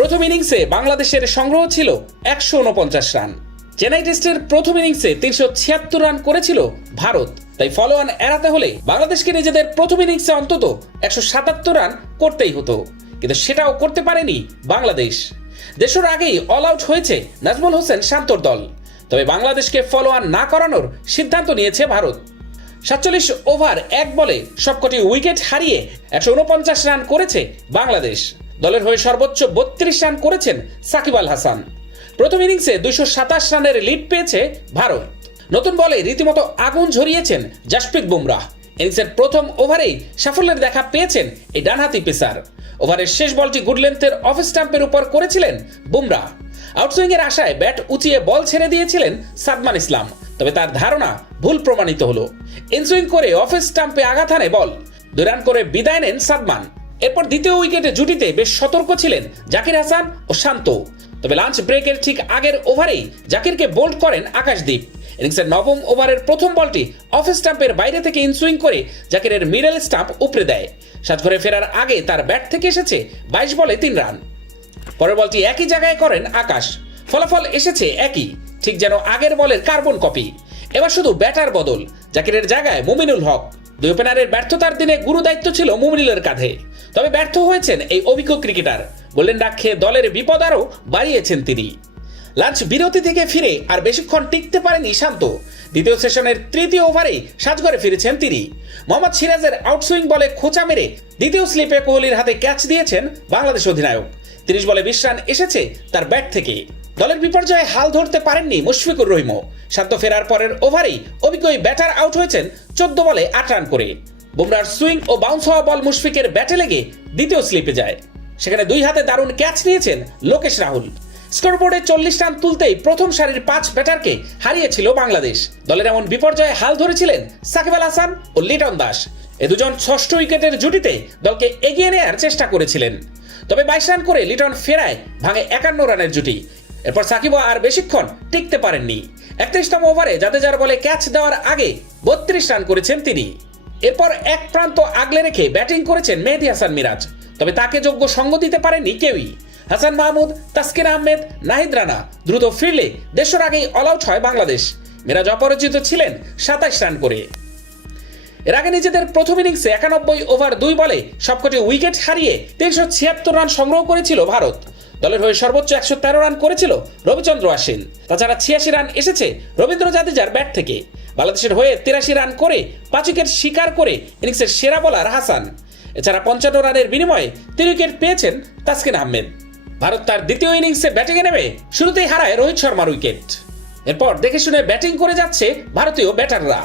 প্রথম ইনিংসে বাংলাদেশের সংগ্রহ ছিল 149 রান। চেন্নাই টেস্টের প্রথম ইনিংসে 376 রান করেছিল ভারত। তাই ফলো অন এড়াতে হলে বাংলাদেশকে নিজেদের প্রথম ইনিংসে অন্তত 177 রান করতেই হতো, কিন্তু সেটাও করতে পারেনি বাংলাদেশ। দেশের আগেই অল আউট হয়েছে নাজমুল হোসেন শান্তর দল। তবে বাংলাদেশকে ফলো অন না করানোর সিদ্ধান্ত নিয়েছে ভারত। 47 ওভার 1 বলে সবকটি উইকেট হারিয়ে 149 রান করেছে বাংলাদেশ। দলের হয়ে সর্বোচ্চ 32 রান করেছেন সাকিব আল হাসান। প্রথম ইনিংসে 227 রানের লিড পেয়েছে ভারত। নতুন বলে রীতিমতো আগুন ঝরিয়েছেন জাসপ্রীত বুমরাহ। ইনিংসের প্রথম ওভারেই সাফল্যের দেখা পেয়েছেন এই ডানহাতি পেসার। ওভারের শেষ বলটি গুড লেন্থের অফ স্টাম্পের উপর করেছিলেন বুমরাহ। আউটসুইং এর আশায় ব্যাট উঁচিয়ে বল ছেড়ে দিয়েছিলেন সাদমান ইসলাম, তবে তার ধারণা ভুল প্রমাণিত হলো। ইনসুইং করে অফ স্টাম্পে আঘাত হানে বল। 2 রান করে বিদায় নেন সাদমান। এরপর দ্বিতীয় উইকেটে জুটিতে বেশ সতর্ক ছিলেন জাকির হাসান ও শান্ত। তবে লাঞ্চ ব্রেকের ঠিক আগের ওভারেই জাকিরকে বোল্ড করেন আকাশদীপ। ইনিংসের নবম ওভারের প্রথম বলটি অফ স্টাম্পের বাইরে থেকে ইনসুইং করে জাকিরের মিডল স্টাম্প উপড়ে দেয়। সাজঘরে ফেরার আগে তার ব্যাট থেকে এসেছে 22 বলে 3 রান। পরের বলটি একই জায়গায় করেন আকাশ। ফলাফল এসেছে একই, ঠিক যেন আগের বলের কার্বন কপি। এবার শুধু ব্যাটার বদল, জাকিরের জায়গায় মুমিনুল হক। 2 ওপেনারের ব্যর্থতার দিনে গুরু দায়িত্ব ছিল মুমিনুলের কাঁধে। তবে ব্যর্থ হয়েছেন এই অভিজ্ঞ ক্রিকেটার। গোল্ডেন ডাক খেয়ে দলের বিপদ আরও বাড়িয়েছেন তিনি। লাঞ্চ বিরতি থেকে ফিরে আর বেশিক্ষণ টিকতে পারেনি শান্ত। দ্বিতীয় সেশনের তৃতীয় ওভারে সাজঘরে ফিরেছেন তিনি। মোহাম্মদ সিরাজের আউটসুইং বলে খোঁচা মেরে দ্বিতীয় স্লিপে কোহলির হাতে ক্যাচ দিয়েছেন বাংলাদেশ অধিনায়ক। 30 বলে 20 রান এসেছে তার ব্যাট থেকে। দলের বিপর্যয়ে হাল ধরতে পারেননি মুশফিকুর রহিমও। শান্ত ফেরার পরের ওভারেই অভিজ্ঞ ব্যাটার আউট হয়েছেন 14 বলে 8 রান করে। বুমরার সুইং ও বাউন্স হওয়া বল মুশফিকের ব্যাটে লেগে দ্বিতীয় স্লিপে যায়। সেখানে 2 হাতে দারুণ ক্যাচ নিয়েছেন লোকেশ রাহুল। স্কোরবোর্ডে 40 রান তুলতেই প্রথম সারির 5 ব্যাটারকে হারিয়েছিল বাংলাদেশ। দলের এমন বিপর্যয়ে হাল ধরেছিলেন সাকিব আল হাসান ও লিটন দাস। এ দুজন ষষ্ঠ উইকেটের জুটিতে দলকে এগিয়ে নেয়ার চেষ্টা করেছিলেন। তবে 22 রান করে লিটন ফেরায় ভাঙে 51 রানের জুটি। এরপর সাকিব আর বেশিক্ষণ টিকতে পারেননি। 31তম ওভারে জাদেজার বলে ক্যাচ দেওয়ার আগে 32 রান করেছেন তিনি। এরপর এক প্রান্ত আগলে রেখে ব্যাটিং করেছেন মেহেদী হাসান মিরাজ। তবে তাকে যোগ্য সঙ্গ দিতে পারেননি কেউই। হাসান মাহমুদ, তাসকিন আহমেদ, নাহিদ রানা দ্রুত ফিরলে দেশের আগেই অল আউট হয় বাংলাদেশ। মিরাজ অপরাজিত ছিলেন 27 রান করে। এর আগে নিজেদের প্রথম ইনিংসে 91 ওভার 2 বলে সবকটি উইকেট হারিয়ে 376 রান সংগ্রহ করেছিল ভারত। দলের হয়ে সর্বোচ্চ 113 রান করেছিল রবিচন্দ্র আশ্বিন। তাছাড়া 86 রান এসেছে রবীন্দ্র জাদেজার ব্যাট থেকে। বাংলাদেশের হয়ে 83 রান করে 5 উইকেট শিকার করে ইনিংসের সেরা বোলার হাসান। এছাড়া 55 রানের বিনিময়ে 3 উইকেট পেয়েছেন তাসকিন আহমেদ। ভারত তার দ্বিতীয় ইনিংসে ব্যাটিংয়ে নেমে শুরুতেই হারায় রোহিত শর্মার উইকেট। এরপর দেখে শুনে ব্যাটিং করে যাচ্ছে ভারতীয় ব্যাটাররা।